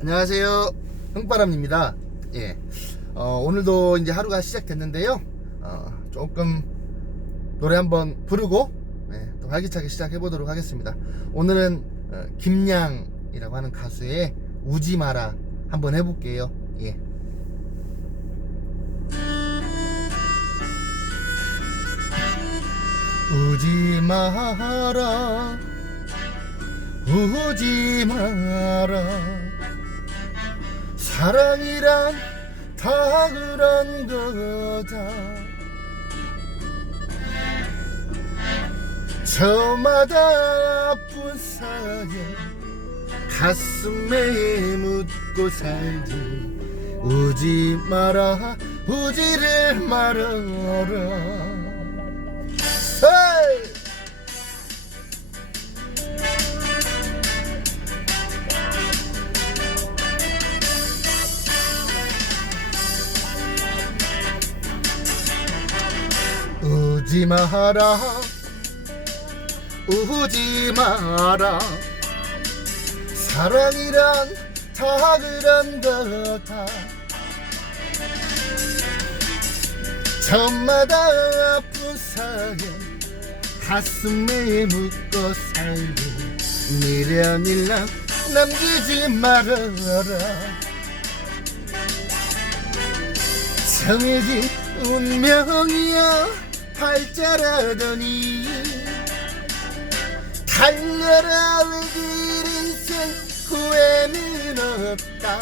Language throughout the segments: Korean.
안녕하세요. 흥바람입니다. 예. 어, 오늘도 이제 하루가 시작됐는데요. 어, 조금 노래 한번 부르고 예, 또 활기차게 시작해 보도록 하겠습니다. 오늘은 어, 김양이라고 하는 가수의 우지 마라 한번 해볼게요. 예. 우지 마라 우지 마라 사랑이란 다 그런 거다. 저마다 아픈 사연 가슴에 묻고 살지. 우지 마라 우지를 말아라 우지 마라. 우지 마라. 사랑이란 다 그런 거다 저마다 아픈 사연 가슴에 묻고 살고 미련 일랑 남기지 말아라. 정해진 운명이야 팔자라더니 달려라 외길 인생 후회는 없다.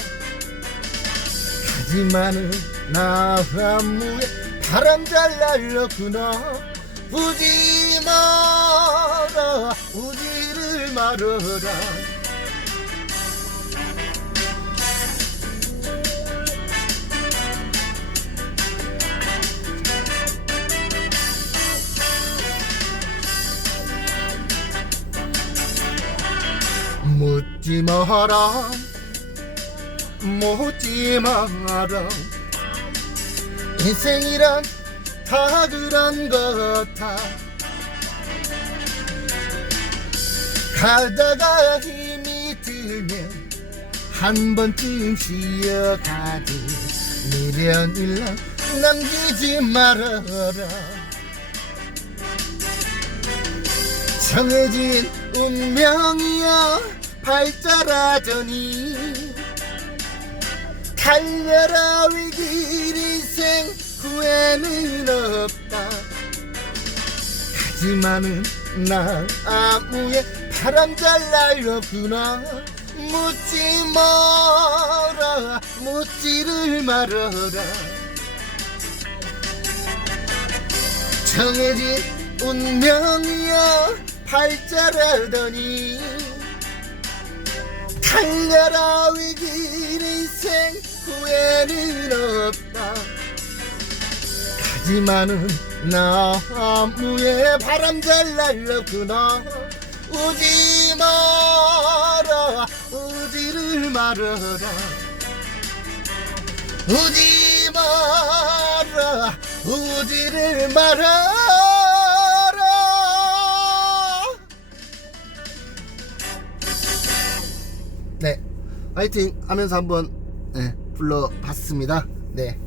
하지만은 나무에 바람 잘 날렸구나. 우지 마라 우지를 말아라 묻지 마라. 묻지 마라. 인생이란 다 그런 것 같아. 가다가 힘이 들면 한 번쯤 쉬어가지. 미련 일랑 남기지 말아라. 정해진 운명이야 발자라더니 달려라 위길 인생 후회는 없다. 하지만은 나무에 바람 잘 날렸구나. 묻지 마라 묻지를 말아라. 정해진 운명이야 팔자라더니 달려라 위길 인생 후회는 없다. 하지만은 나무에 바람 잘 날렸구나. 우지 마라 우지를 말아라. 우지 마라 우지를 말아라 네. 화이팅 하면서 한번 네, 불러봤습니다. 네.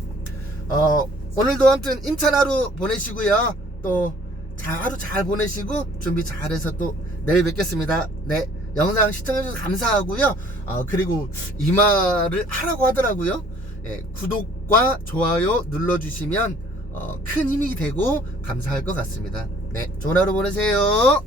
어, 오늘도 아무튼 임찬 하루 보내시고요. 또 자, 하루 잘 보내시고 준비 잘해서 또 내일 뵙겠습니다. 네. 영상 시청해주셔서 감사하고요. 어, 그리고 이 말을 하라고 하더라고요. 예, 구독과 좋아요 눌러주시면 어, 큰 힘이 되고 감사할 것 같습니다. 네. 좋은 하루 보내세요